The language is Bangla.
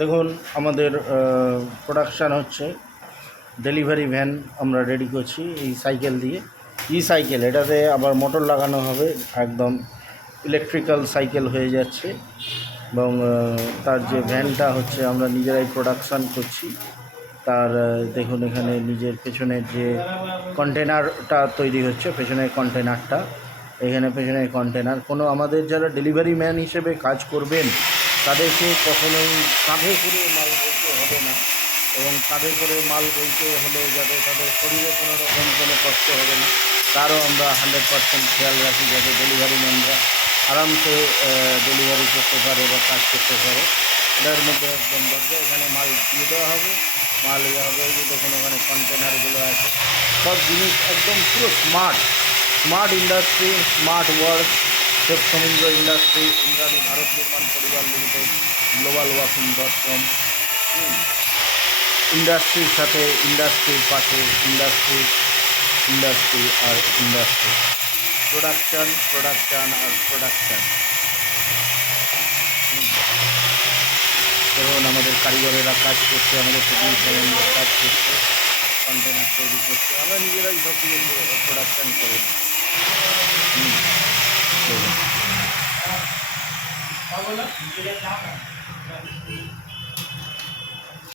দেখুন আমাদের প্রোডাকশান হচ্ছে ডেলিভারি ভ্যান আমরা রেডি করছি এই সাইকেল দিয়ে। সাইকেল, এটাতে আবার মোটর লাগানো হবে, একদম ইলেকট্রিক্যাল সাইকেল হয়ে যাচ্ছে। এবং তার যে ভ্যানটা হচ্ছে আমরা নিজেরাই প্রোডাকশান করছি। তার দেখুন এখানে নিজের পেছনের যে কন্টেনারটা তৈরি হচ্ছে, পেছনের কন্টেনারটা, এখানে পেছনের কন্টেনার। কোনো আমাদের যারা ডেলিভারি ম্যান হিসেবে কাজ করবেন তাদেরকে কখনোই কাঁধে করে মাল বইতে হবে না, এবং কাঁধে করে মাল বইতে হলে যাতে তাদের শরীরে কোনো রকম কোনো কষ্ট হবে না, তারও আমরা 100% খেয়াল রাখি, যাতে ডেলিভারি ম্যানরা আরামসে ডেলিভারি করতে পারে বা কাজ করতে পারে। এটার মধ্যে একদম দরজা, এখানে মাল দিয়ে দেওয়া হবে, মাল ইয়ে হবে। যে দেখুন ওখানে কন্টেনারগুলো আছে, সব জিনিস একদম পুরো smart industry, smart work, Sheikh সমুদ্র ইন্ডাস্ট্রি, ইন্দ্রাণী ভারত নির্মাণ পরিবার লিমিটেড, globalwalking.com। ইন্ডাস্ট্রির সাথে, ইন্ডাস্ট্রির পাশে ইন্ডাস্ট্রি আর ইন্ডাস্ট্রি, প্রোডাকশান আর প্রোডাকশান। ধরুন আমাদের কারিগরেরা কাজ করছে, আমাদের টেকনিশিয়ানরা কাজ করছে, কন্টেনার তৈরি করছে, আমরা নিজেরাই সব কিছু প্রোডাকশান করি। দেখুন